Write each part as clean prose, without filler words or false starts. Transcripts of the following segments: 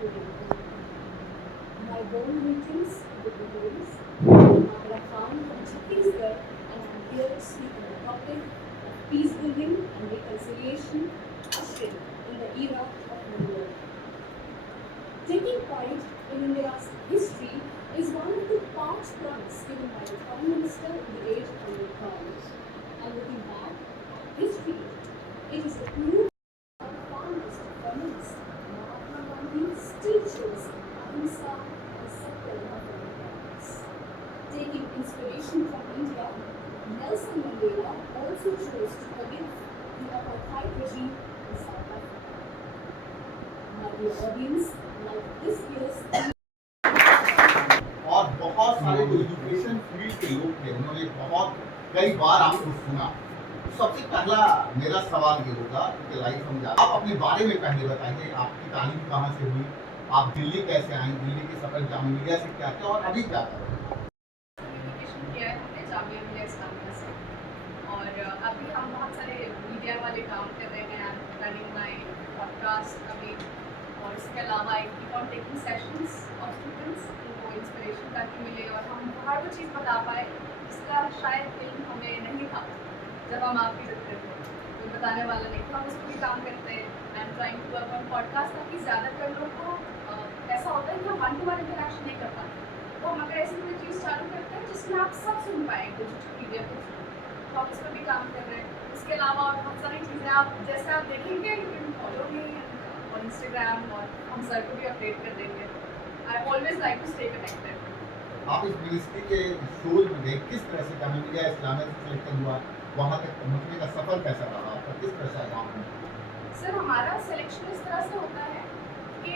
My warm greetings to the ladies. I'm Rafan from Chhattisgarh and I'm here to speak on the topic of peace building and reconciliation ushering in the era of New World. Taking pride in India's history is one of the past promise given by the Prime Minister in the age of Amrit Kaal. And looking back at history, it is a proof that the foremost feminist Mahatma Gandhi still chose ahimsa and Satya of independence. Taking inspiration from India, Nelson Mandela also chose to forgive the apartheid regime in South Africa. My dear audience, like this year's और बहुत सारे जो education field के लोग थे उन्होंने बहुत कई बार आपको सुना। सबसे पहला मेरा सवाल ये होगा कि लाइव समझा आप अपने बारे में पहले बताइए, आपकी तालीम कहाँ से हुई, आप दिल्ली कैसे आई, दिल्ली के सफर जामिया मिलिया से क्या क्या और अभी क्या कर रहे हैं? कम्युनिकेशन किया है हमने जामिया मिलिया इस्लामिया से और अभी हम बहुत सारे मीडिया वाले काम कर रहे हैं, रनिंग माई पॉडकास्ट अभी, और इसके अलावा I keep on taking sessions of students, उनको इंस्पिरेशन ताकि मिले और हम हर वो चीज़ बता पाए जिसका शायद फिल्म हमें नहीं था जब हम आपकी जरूरत थे, कोई बताने वाला नहीं था, हम उस पर भी काम करते हैं। I am trying to work on podcast ताकि ज़्यादातर लोग को ऐसा होता है कि हम वन टू वन इंटरेक्शन नहीं कर पाते, तो हम अगर ऐसी कोई चीज़ चालू करते हैं जिसमें आप सब सुन पाएँ डिजिटल मीडिया के थ्रू, तो आप उस पर भी काम कर रहे हैं। इसके अलावा और बहुत सारी चीज़ें आप जैसे आप देखेंगे यू कैन फॉलो मी और इंस्टाग्राम, और हम सर को भी अपडेट कर देंगे। I always like to stay connected. आप इस मिनिस्ट्री के सोच में देख किस तरह से जामिया मिलिया इस्लामिया से सिलेक्शन हुआ, वहाँ तक पहुँचने का सफर कैसा रहा आपका, किस तरह से आया आपने? सर हमारा सिलेक्शन इस तरह से होता है कि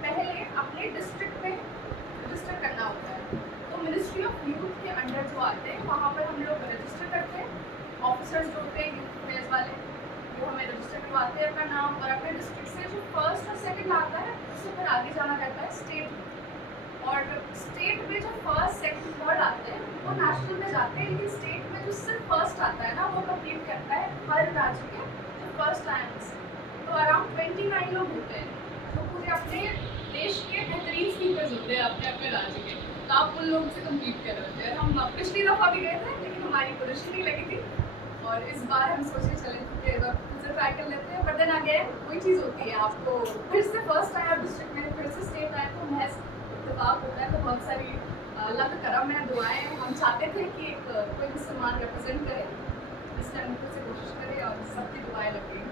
पहले अपने डिस्ट्रिक्ट में रजिस्टर करना होता है, तो मिनिस्ट्री ऑफ यूथ के अंडर जो आते हैं वहाँ पर हम लोग रजिस्टर करते हैं। ऑफिसर्स जो होते हैं यूथ अफेयर्स वाले, वो हमें रजिस्टर करवाते हैं अपना नाम, और अपने डिस्ट्रिक्ट से जो फर्स्ट और सेकंड आता है उससे फिर आगे जाना रहता है स्टेट, और स्टेट में जो फर्स्ट सेकंड थर्ड आते हैं वो नेशनल में जाते हैं, लेकिन स्टेट में जो सिर्फ फर्स्ट आता है ना वो कंप्लीट करता है हर राज्य के जो फर्स्ट आए हैं। तो अराउंड 29 लोग होते हैं जो पूरे अपने देश के बेहतरीन स्पीकर्स होते हैं अपने अपने राज्य के, तो आप उन लोगों से कम्पीट कर रहे होते हैं। हम पिछली दफ़ा भी गए थे लेकिन हमारी पोजीशन नहीं लगी थी, और इस बार हम सोचे चले कि एक बार फिर से ट्राई कर लेते हैं, बट देन अगेन वही चीज़ होती है, आपको फिर से फर्स्ट आया डिस्ट्रिक्ट में, फिर से स्टेट आया, तो महज इत्तेफाक होता है। तो बहुत सारी अल्लाह का करम है, दुआएं हैं। हम चाहते थे कि एक कोई मुसलमान रिप्रेजेंट करे, इस टाइम से कोशिश करे और सबकी दुआएं लगे।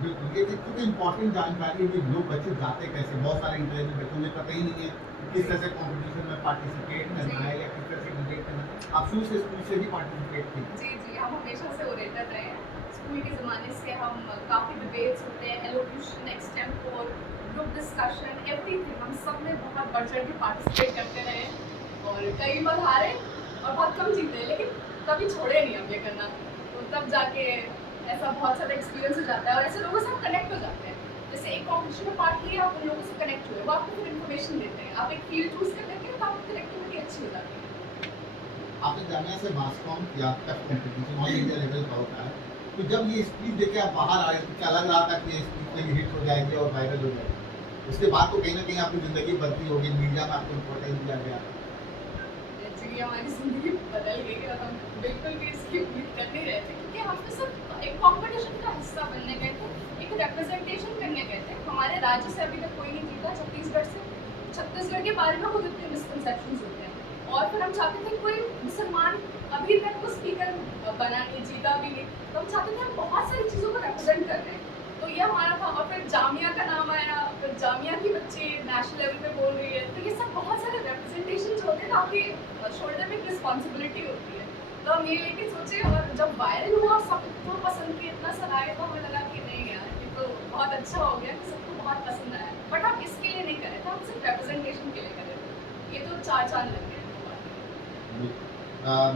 बिल्कुल, ये क्योंकि इम्पोर्टेंट जानकारी है कि लोग बच्चे जाते कैसे, बहुत सारे इंटरव्यू में बच्चों में पता ही नहीं है किस तरह से कॉम्पिटिशन में पार्टिसिपेट करना है या किस तरह से डिबेट करना है। आप शुरू से स्कूल से भी पार्टिसिपेट की? जी हम हमेशा से ओरेटर रहे हैं। स्कूल के ज़माने से हम काफ़ी डिबेट्स होते हैं, elocution, extempore, group discussion, everything, हम सब में बहुत बढ़ चढ़ के पार्टिसिपेट करते रहे, और कई बार हारे और बहुत कम जीते, लेकिन कभी छोड़े नहीं हम ये करना। तो तब जाके ऐसा बहुत सारा एक्सपीरियंस हो जाता है, और ऐसे लोगों से हम कनेक्ट हो जाते हैं। जैसे एक कॉम्पिटिशन में पार्ट लिया, आप उन लोगों से कनेक्ट हुए, वो आपको फिर इन्फॉर्मेशन देते हैं, आप एक फील्ड चूज कर लेते हैं, तो आपकी कनेक्टिविटी अच्छी हो जाती है। आपने जामिया से मास कॉम किया, tough competition all India level का होता है, तो जब ये स्पीच देके आप बाहर आए तो क्या लग रहा था कि ये स्पीच में हिट हो जाएगी और वायरल हो जाएगी? उसके बाद तो कहीं ना कहीं आपकी ज़िंदगी बदली होगी, मीडिया में आपको इम्पोर्टेंस दिया गया। एक्चुअली हमारी ज़िंदगी बदल गई और हम बिल्कुल भी इसकी उम्मीद कर नहीं रहे थे, क्योंकि हम तो सिर्फ एक कॉम्पिटिशन का हिस्सा बनने गए थे, एक रिप्रेजेंटेशन करने गए थे। हमारे राज्य से अभी तक कोई नहीं जीता, छत्तीसगढ़ से। छत्तीसगढ़ के बारे में खुद इतने मिसकंसेप्शंस होते हैं, और फिर हम चाहते थे कोई मुसलमान अभी तक वो स्पीकर बना नहीं, जीता भी नहीं, तो हम चाहते थे हम बहुत सारी चीज़ों को रिप्रेजेंट कर रहे हैं, तो ये हमारा था। और फिर जामिया का नाम आया, फिर जामिया की बच्ची नेशनल लेवल पे बोल रही है, तो ये सब बहुत सारे रिप्रेजेंटेशन जो होते हैं, तो आपकी शोल्डर में एक रिस्पॉन्सिबिलिटी होती है। तो हम ये लेके सोचे, और जब वायरल हुआ सब इतना पसंद किया, इतना सराहे, तो हमें लगा कि नहीं यार ये तो बहुत अच्छा हो गया कि सबको बहुत पसंद आया, बट हम इसके लिए नहीं करे थे, हम सिर्फ रिप्रेजेंटेशन के लिए करे थे। ये तो चार चांद लग गए।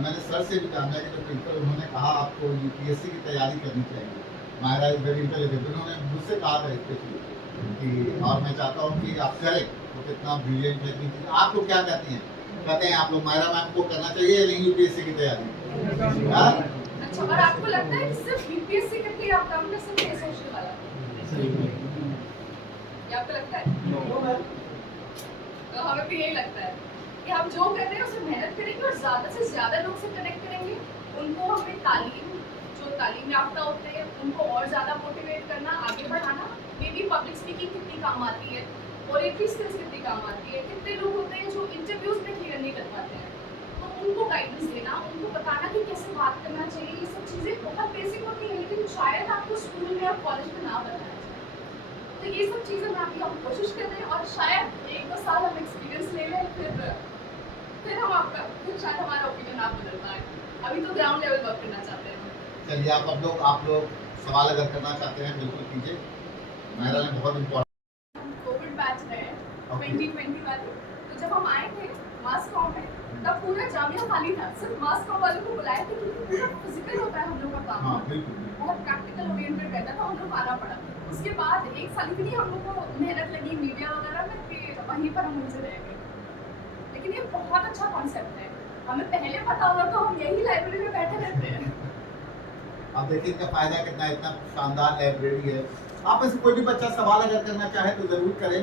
मैंने सर से भी जाना कि जो प्रिंसिपल उन्होंने कहा आपको यूपीएससी की तैयारी करनी चाहिए, मायरा इज वेरी इंटेलिजेंट, उन्होंने मुझसे कहा था स्पेशली कि, और मैं चाहता हूँ कि आप करें, तो कितना ब्रिलियंट है। आप लोग क्या कहती हैं, कहते हैं आप लोग मायरा मैम को करना चाहिए या नहीं यूपीएससी की तैयारी? अच्छा, और आपको लगता है कि सिर्फ यूपीएससी करके आप काम कर सकते हैं सोशल वाला? ये आपको लगता है? तो हमें भी यही लगता है कि हम जो कर रहे हैं उसमें मेहनत करेंगे और ज़्यादा से ज़्यादा लोग से कनेक्ट करेंगे। उनको हमें तालीम, जो तालीम याफ्ता होते हैं उनको और ज़्यादा मोटिवेट करना, आगे बढ़ाना। मे बी पब्लिक स्पीकिंग कितनी काम आती है, ओरेटरी स्किल्स कितनी काम आती है। कितने लोग होते हैं जो इंटरव्यूज़ में क्लियर नहीं कर पाते हैं, तो उनको गाइडेंस देना, उनको बताना कि कैसे बात करना चाहिए। ये सब चीज़ें बहुत बेसिक होती हैं, लेकिन शायद आपको स्कूल में और कॉलेज में ना बताया जाए। तो ये सब चीज़ें मैं अभी हम कोशिश कर रहे हैं और शायद 1-2 साल हम एक्सपीरियंस ले लें, फिर हम आपका फिर शायद हमारा ओपिनियन आप बदल पाए। अभी तो ग्राउंड लेवल वर्क करना चाहते हैं। चलिए आप लोग सवाल अगर करना चाहते हैं बिल्कुल कीजिए। मेरा ने बहुत इम्पोर्टेंट कोविड बैच है Okay. 2020 वाले, तो जब हम आए थे मास्को में तब पूरा जामिया खाली था। सिर्फ मास्को वालों को बुलाए थे क्योंकि पूरा फिजिकल होता है हम लोग का काम। हाँ बिल्कुल बहुत प्रैक्टिकल ओरिएंटेड रहता था, हम लोग आना पड़ा। उसके बाद 1 साल इतनी हम लोग को मेहनत लगी मीडिया वगैरह में कि वहीं पर हम उनसे रह गए। लेकिन ये बहुत अच्छा कॉन्सेप्ट है, हमें पहले पता होगा तो हम यही लाइब्रेरी में बैठे रहते हैं। अब देखिए इसका फायदा कितना है, इतना शानदार लाइब्रेरी है। आप में से कोई भी बच्चा सवाल अगर करना चाहे तो जरूर करें।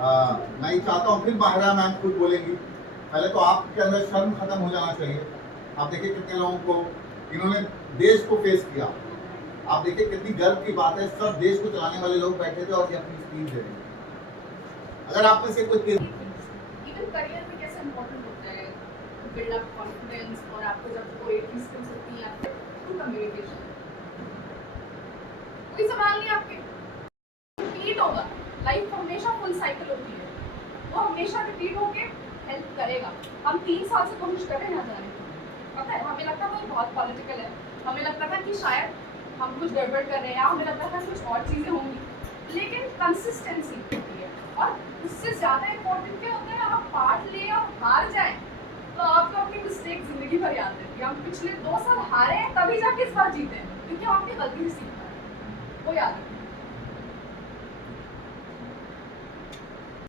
मैं ये चाहता हूँ फिर माहिरा मैम खुद बोलेंगी। पहले तो आपके अंदर शर्म खत्म हो जाना चाहिए। आप देखिए कितने लोगों को इन्होंने देश को फेस किया। आप देखिए कितनी गर्व की बात है, सब देश को चलाने वाले लोग बैठे थे और ये अपनी स्पीच दे रहे हैं। अगर आप में से कोई इवन करियर में कैसे इम्पोर्टेंट होता है बिल्ड अप कॉन्फिडेंस, और आपको जब कोई स्किल्स होती हैं आपके थ्रू कम्युनिकेशन। कोई सवाल नहीं आपके, रिपीट होगा। लाइफ हमेशा फुल साइकिल होती है, वो हमेशा रिपीट होके हेल्प करेगा। हम 3 साल से कोशिश कर रहे हैं यहाँ जाने की। पता है हमें लगता था ये बहुत पॉलिटिकल है, हमें लगता था कि शायद हम कुछ गड़बड़ कर रहे हैं, हमें लगता था कुछ और चीज़ें होंगी, लेकिन कंसिस्टेंसी होती है। और उससे ज़्यादा इम्पोर्टेंट क्या होता है, आप पार्ट लें और हार जाएं तो आपको अपनी मिस्टेक जिंदगी भर याद रहती है। हम पिछले 2 साल हारे हैं तभी जाके इस बार जीते हैं, क्योंकि हम अपनी गलती से सीखते हैं, वो याद रखें।